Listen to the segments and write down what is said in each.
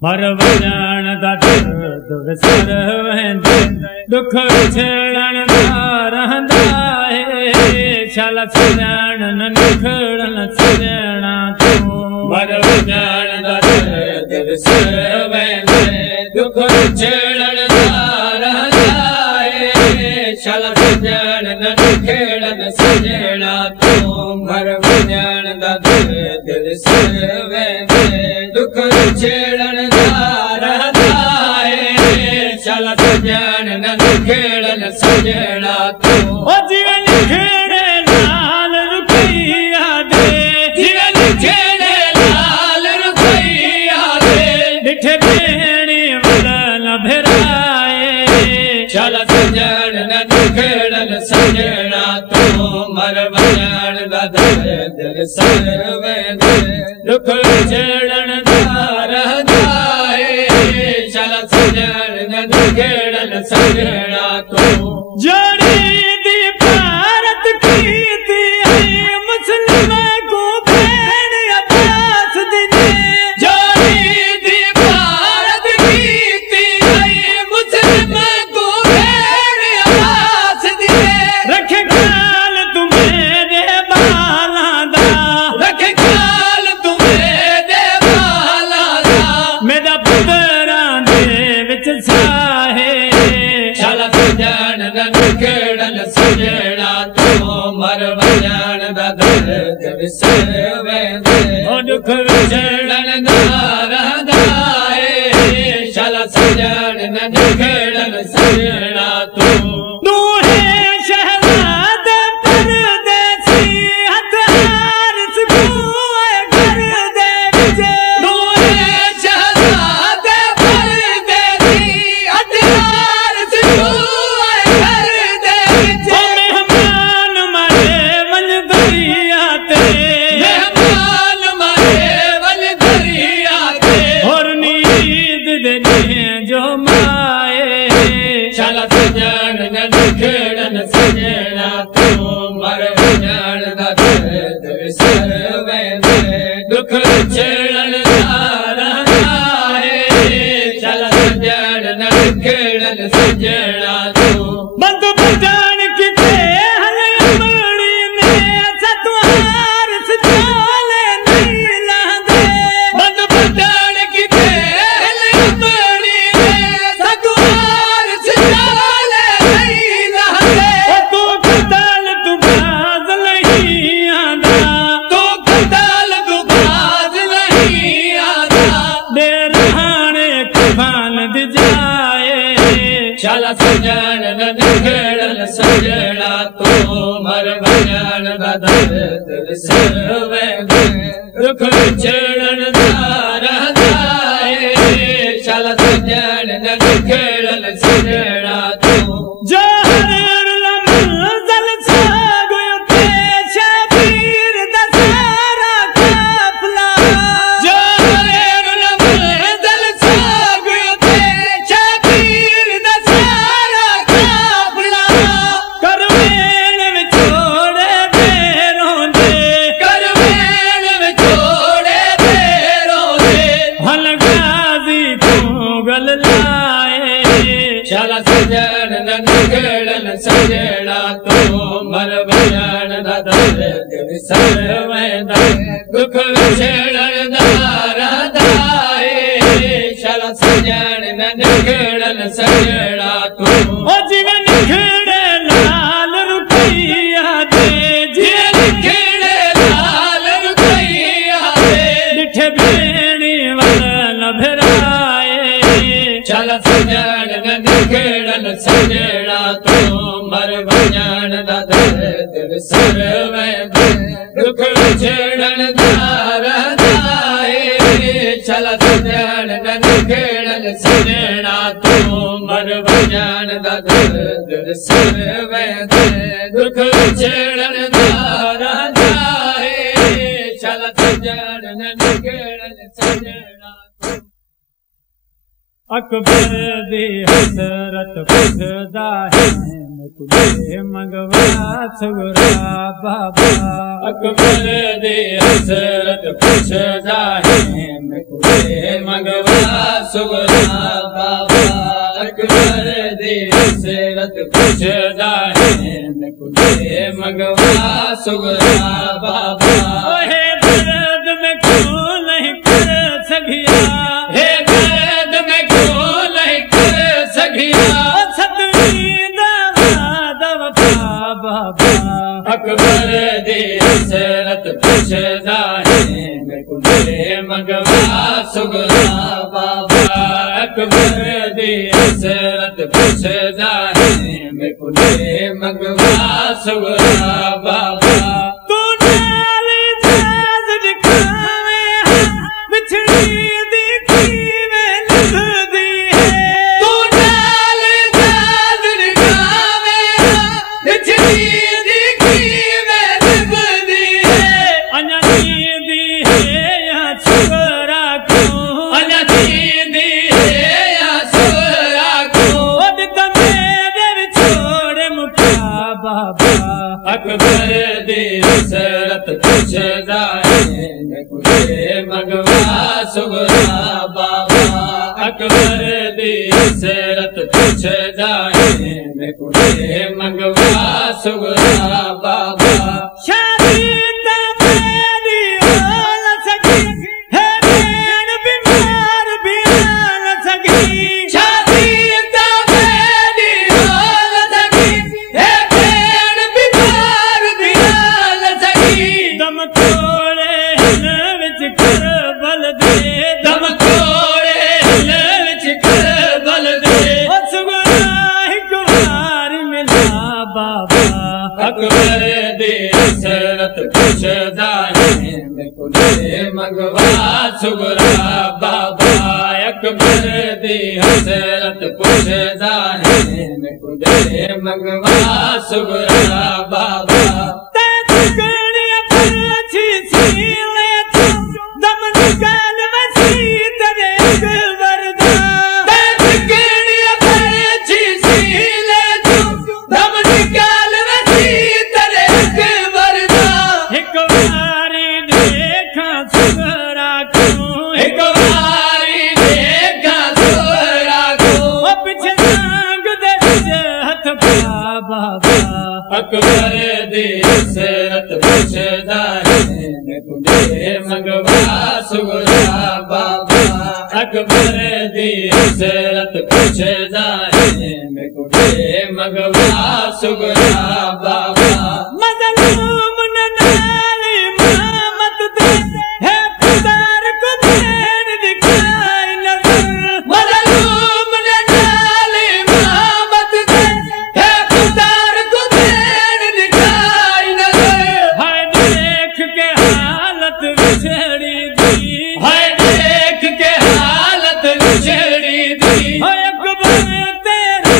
मर वञण दा दर्द विसर वेंदे दुख विछड़ण दा रहंदा है छल सजण न निखड़न सजणा तूं मर वञण दा दर्द विसर वेंदे दुख विछड़ण दा रहंदा है छल सजण न निखड़न सजणा तूं मर वञण दा दर्द विसर वेंदे दुख विछड़ण चल सजण न निखड़न सजणा तूं ओ जीवन खेड़े लाल रुपया दे जीवन खेड़े लाल रुपया दे डिठे भेणी वलन भेराए चल सजण न निखड़न सजणा तूं मर वञण दा दर्द विसर वेंदे दुख विछड़ण दा रहंदा चल सजण न निखड़न सजणा तूं जोड़ी दी भारत कीती है मुस्लिम को भेण अब्बास दिने जोड़ी दी भारत कीती है मुस्लिम को भेण अब्बास दिने रखे ख्याल तुम्हें बाला दा रखे ख्याल तुम्हें बाला दा मेरा चल सजण न निखड़न सजणा तूं मर वञण दा दर्द विसर वेंदे दुख विछड़ण दा रहंदा है चल सजण न निखड़न सजणा तूं तूं है शहजाद परदेसी हथ हारिस बुए घर दे विच तूं है शहजाद परदेसी हथ हारिस बुए घर दे विच मेहमान मारे वञ दरिया ते मेहमान मारे वञ दरिया ते और नींद दे जो माए चल सजण न निखड़न सजणा तूं मर वञण दा दर्द विसर वेंदे दुख विछड़ण दा रहंदा है चल सजण न निखड़न सजणा तूं बंद बजान किथे हले अमड़ी ने सतवार सचाले नहीं लहंदे बंद बजान किथे हले अमड़ी ने सतवार सचाले नहीं लहंदे तू कदल तू बाज नहीं आंदा तू कदल तू बाज नहीं आंदा दे रहाने तूफान दी जाए चल सजण न निखड़न सजणा तूं मर वञण दा दर्द विसर वेंदे दुख विछड़ण दा रहंदा है चल सजण न निखड़न सजणा तूं जो हर मंज़िल साॻियो थे शबीर दा सारा काफ़िला जो हर मंज़िल साॻियो थे शबीर दा सारा काफ़िला करवेल विछोड़े बेरों दे करवेल विछोड़े बेरों दे हल गाज़ी तूं गल लाए चल सजण न निखड़न सजणा तूं मर वञण दा दर्द विसर वेंदे दुख विछड़ण दा रहंदा है चल सजण न निखड़न सजणा तूं ओ जीवन खेड़े लाल रुपया दे जीवन खेड़े लाल रुपया दे डिठे भेणी वलन भेराए चल सजण न निखड़न सजणा तूं मर वञण दा दर्द विसर वेंदे दुख विछड़ण दा रहंदा है चल सजण न निखड़न सजणा तूं मर वञण दा दर्द विसर वेंदे दुख विछड़ण दा रहंदा है चल सजण न निखड़न सजणा अकबर दी हसरत पुछदा है मुझे मंगवा सुगरा बाबा अकबर दी हसरत पुछदा है मुझे मंगवा सुगरा बाबा अकबर दी हसरत पुछदा है कुले मंगवा सुगरा बाबा हे दर्द में क्यों नहीं कर सकिया हे दर्द में क्यों नहीं कर सकिया सतवी दवा बाबा अकबर दी हसरत पुछदा है कुले मंगवा सुगरा बाबा अकबर दी हसरत पुछदा है कुले मंगवा सुगरा बाबा तू नाल जाद दिखावे बिछड़ी दिखी में लिखदी है तू नाल जाद दिखावे बिछड़ी दिखी में लिखदी है अञा दी है या सुगरा क्यों अञा थींदी है या सुगरा क्यों मेरे छोड़ मुठा बाबा अकबर दी हसरत पुछदा है कुले मंगवा सुगरा बाबा अकबर दी हसरत पुछदा है कुले मंगवा सुगरा बाबा शादी मेरी हो न सकी है बैन बीमार भी न सकी शादी मेरी हो न सकी है बैन बीमार भी न सकी दम तोड़े विच कर बल दे दम तोड़े विच कर बल दे सुगरा एक बार मिला बाबा अकबर दी हसरत पुछदा है कुले मंगवा सुगरा बाबा अकबर दी हसरत पुछदा है कुले मंगवा सुगरा बाबा दम निकाल वसी तेरे वरदा दम निकाल वसी तेरे वरदा एक बारी देखा सुगरा क्यों एक बारी देखा सुगरा को पीछे सांग दे हथ पा बाबा अकबर दी हसरत पुछदा है कुले मंगवा सुगरा बाबा अकबर दी हसरत पुछदा है कुले मंगवा सुगरा बाबा मज़लूम नाली मामत दे है पुदार को देन दिखाई नजर मज़लूम नाले मामत दे है पुदार को देन दिखाई नजर हाय देख के हालत विछड़ी दी हाय देख के हालत बिछड़ी दी हाय अकबर तेरो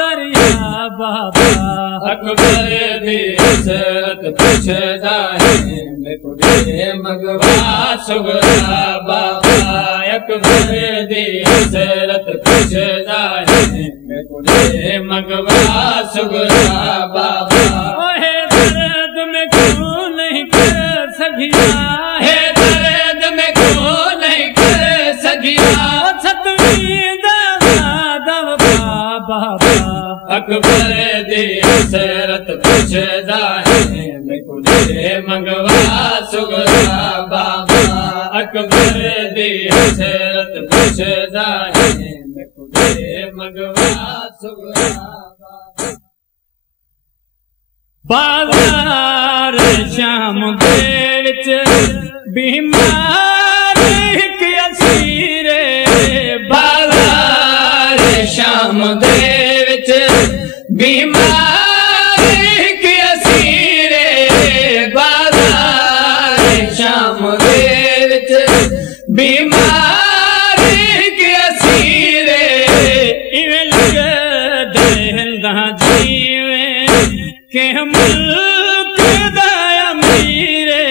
दरिया बाबा अकबर दी हसरत पुछदा है कुले मंगवा सुगरा बाबा अकबर दी हसरत पुछदा है कुले मंगवा सुगरा बाबा ओहे दर्द में क्यों नहीं कर सकिया हे दर्द में क्यों नहीं कर सकिया सतवी दवा बाबा अकबर दी हसरत पुछदा है कुले मंगवा सुगरा बाबा अकबर दी हसरत पुछदा है कुले मंगवा सुगरा बाबा बाजार शाम दे विच बीमार एक असीरे बाजार शाम दे विच बीमार एक असीरे बाजार शाम दे विच बीमार एक असीरे इवें लगदे हंदा जीवे के मुल्क दा अमीरे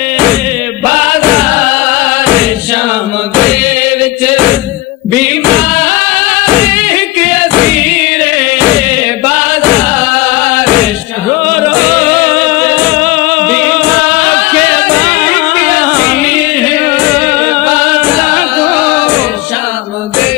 बाजार शाम दे विच बीमार एक असीरे बाजार शाम रो बीमार के एक असीरे बाजार शाम दे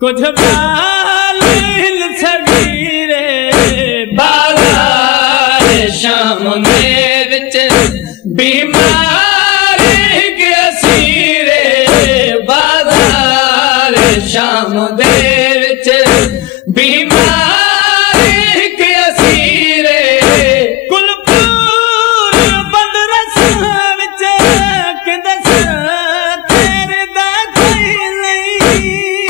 कुछ बाल सगीरे बाजार शाम में विच बीमारी के सीरे बाजार शाम दे विच बीमारी के सीरे कुलपूर बंद रस विच किदस तेरे दा कोई नहीं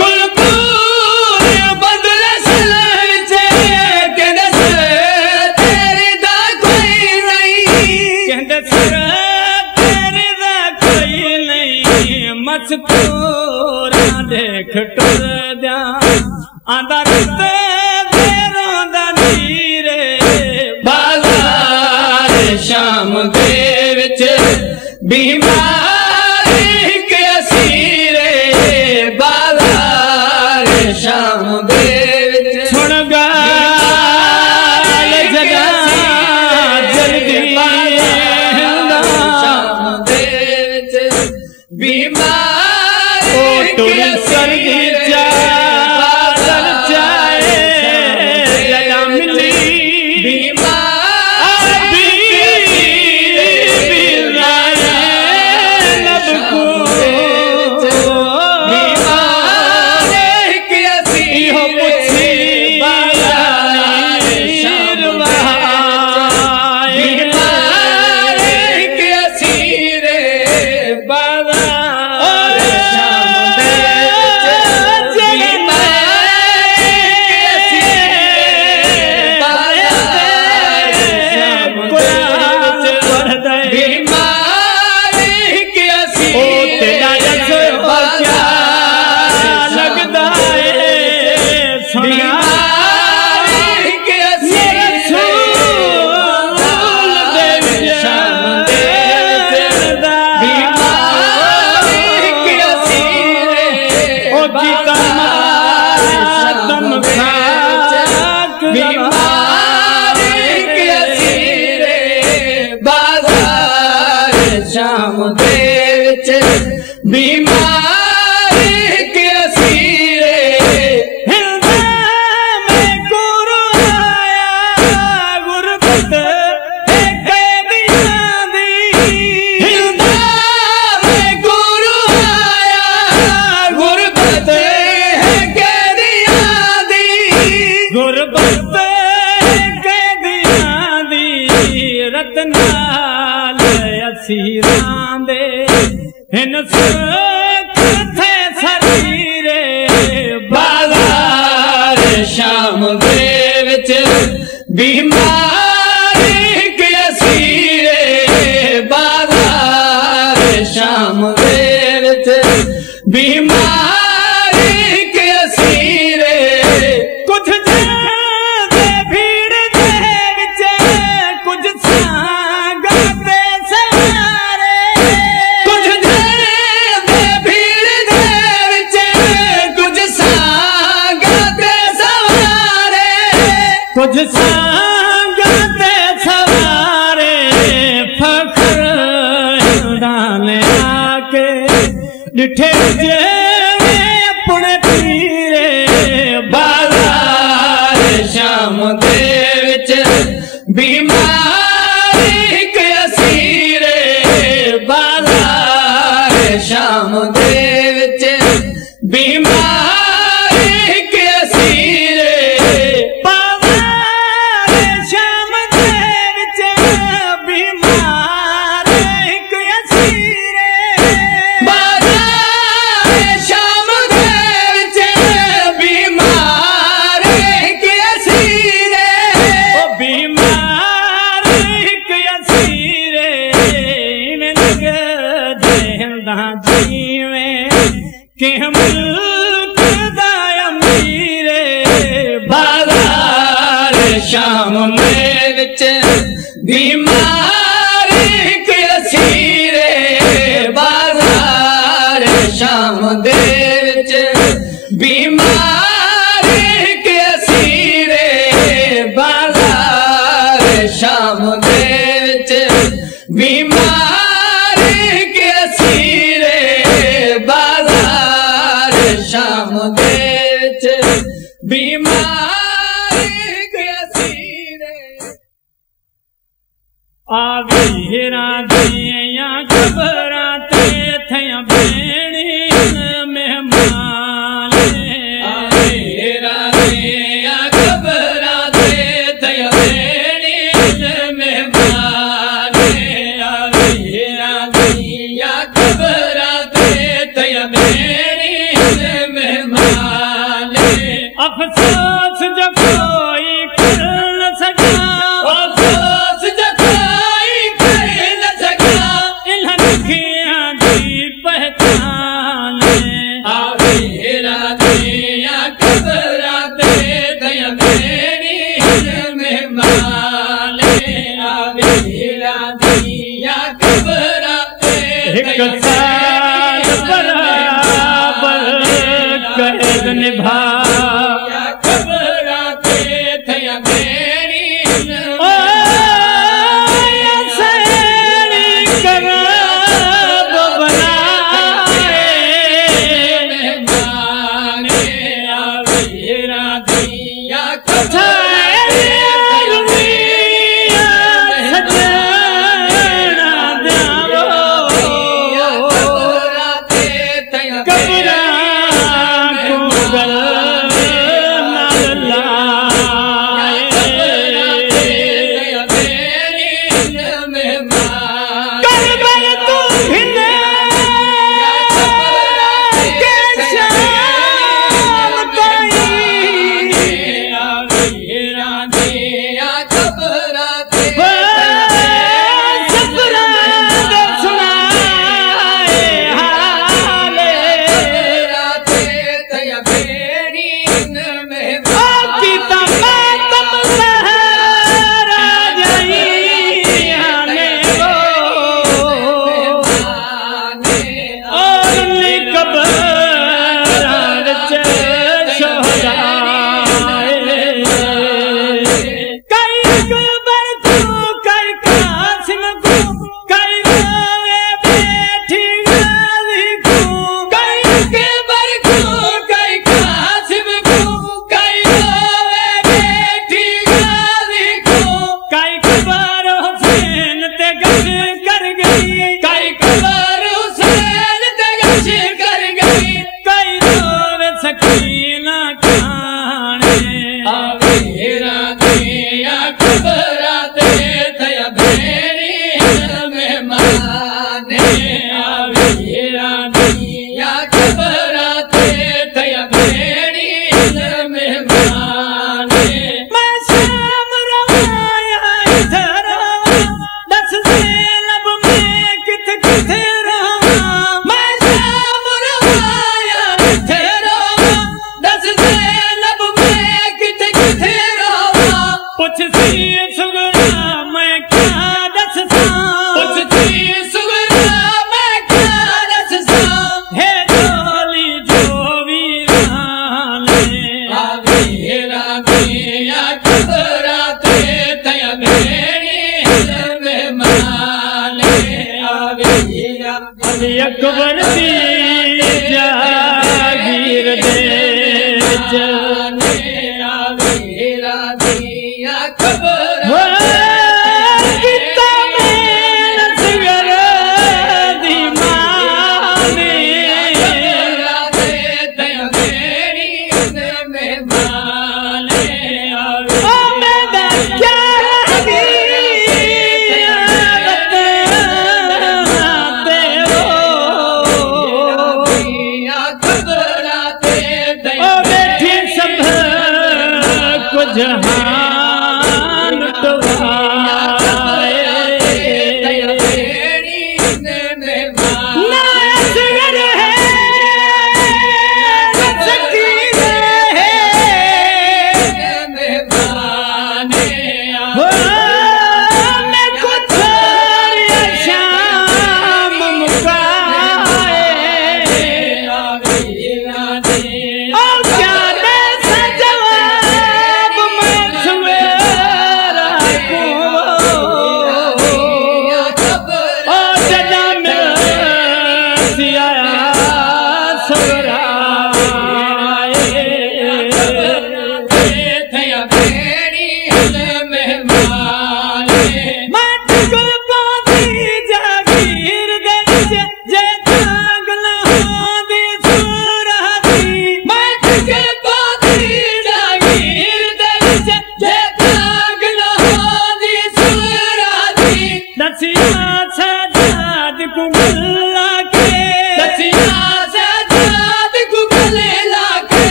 मस्तूरा देख टुर दिया आंदा रस्ते रोंदा नीरे बाजार शाम दे विच बीमारी के सीरे बाजार शाम दे विच सुन गाल जगा जल्दी शाम दे विच बीमारी शाम दे विच बीमारी के सीरे हिंदा में गुरु आया गुरबत कैदियां दी हिंदा में गुरु आया गुरबत कैदियां दी गुरबत कैदियां दी रतनाल असीरां दे हिन सुख थे सरीरे बाजार शाम दे विच बीमारी के सीरे बाजार शाम दे विच बीमारी के सीरे बीमारी के सीरे बाजार शाम दे विच बीमार एक असीरे बाजार शाम दे विच बीमार एक असीरे ओ बीमार एक असीरे में लग देंदा जीवे कि मुल्क दा अमीरे बाजार शाम में विच बीमारी के सीरे बाजार शाम दे विच बीमारी के सीरे बाजार शाम दे विच बीमारी के सीरे बाजार शाम दे विच बीमारी के सीरे आवीरा दिया खबरा ते थया बेणी मेहमान आवीरा दिया खबरा ते थया बेणी मेहमान आवीरा दिया खबरा ते थया बेणी मेहमान अफसोस जो कोई कर न सका अफसोस जो कोई कर न सका इन्हन दुखिया दी पहचान आवीरा दिया खबरा ते थया बेणी मेहमान आवीरा दिया खबरा ते एक साल बराबर कैद निभा खबराते थया बेणी ओ सैनी करब बनाए मेहमान आवीरा दिया खबराते थया कबरा को गल सकीना खाने आवीरा दिया खबराते थया बेणी मेहमान आवीरा दिया खबराते थया बेणी मेहमान मैं शाम रवाया इधर दस से लब में किथ किथ रवा मैं शाम रवाया इधर दस से लब में किथ किथ रवा पुछ सी सुगरा मैं क्या दस सा पुछती सुगरा मैं क्या दस सा है डोली जो वीराने आवीरा दिया खबराते थया बेणी मेहमान आवीरा अली अकबर दी जागीर दे जाने आवीरा दिया खबराते वो किता में नसगर दी माने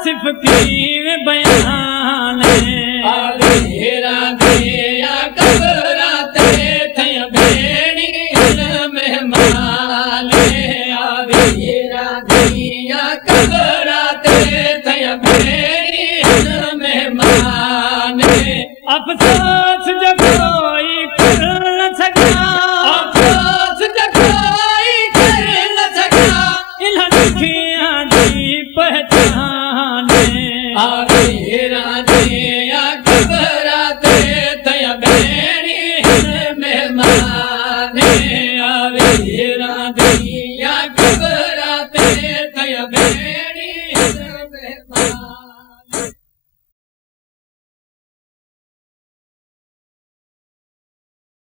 आसिफ की बयान आवे हेरा दिया कबराते थे भेड़ी मेहमान आवे हेरा दिया कबराते थे भेड़ी मेहमान अफसोस जो कोई कर न सका अफसोस जो कोई कर न सका इन्हां दुखियां दी पहचान आवे हेरा दिया कबराते थे भेड़ी मेहमान आवे